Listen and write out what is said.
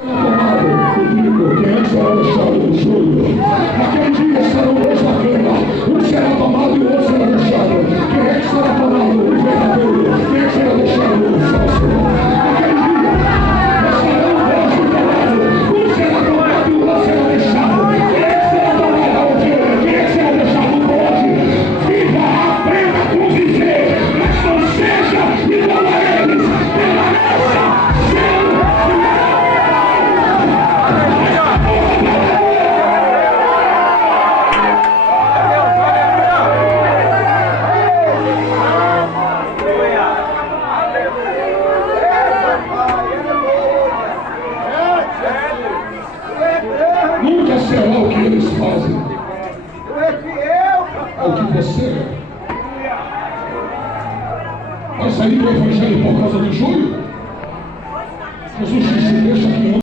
Quem será deixado no júri? Naquele dia serão dois na cama. Um será tomado e o outro será deixado. Quem é que será tomado? O verdadeiro. Quem é que será deixado? O falso. Naquele dia estarão dois do lado. Um será tomado e o outro será deixado. Quem é que será tomado a ovelha? Quem é que será deixado o bode? Viva, aprenda a conviver, mas não seja igual a eles. Permaneça sendo nunca será o que eles fazem, é o que você é. Vai sair do evangelho por causa do júri?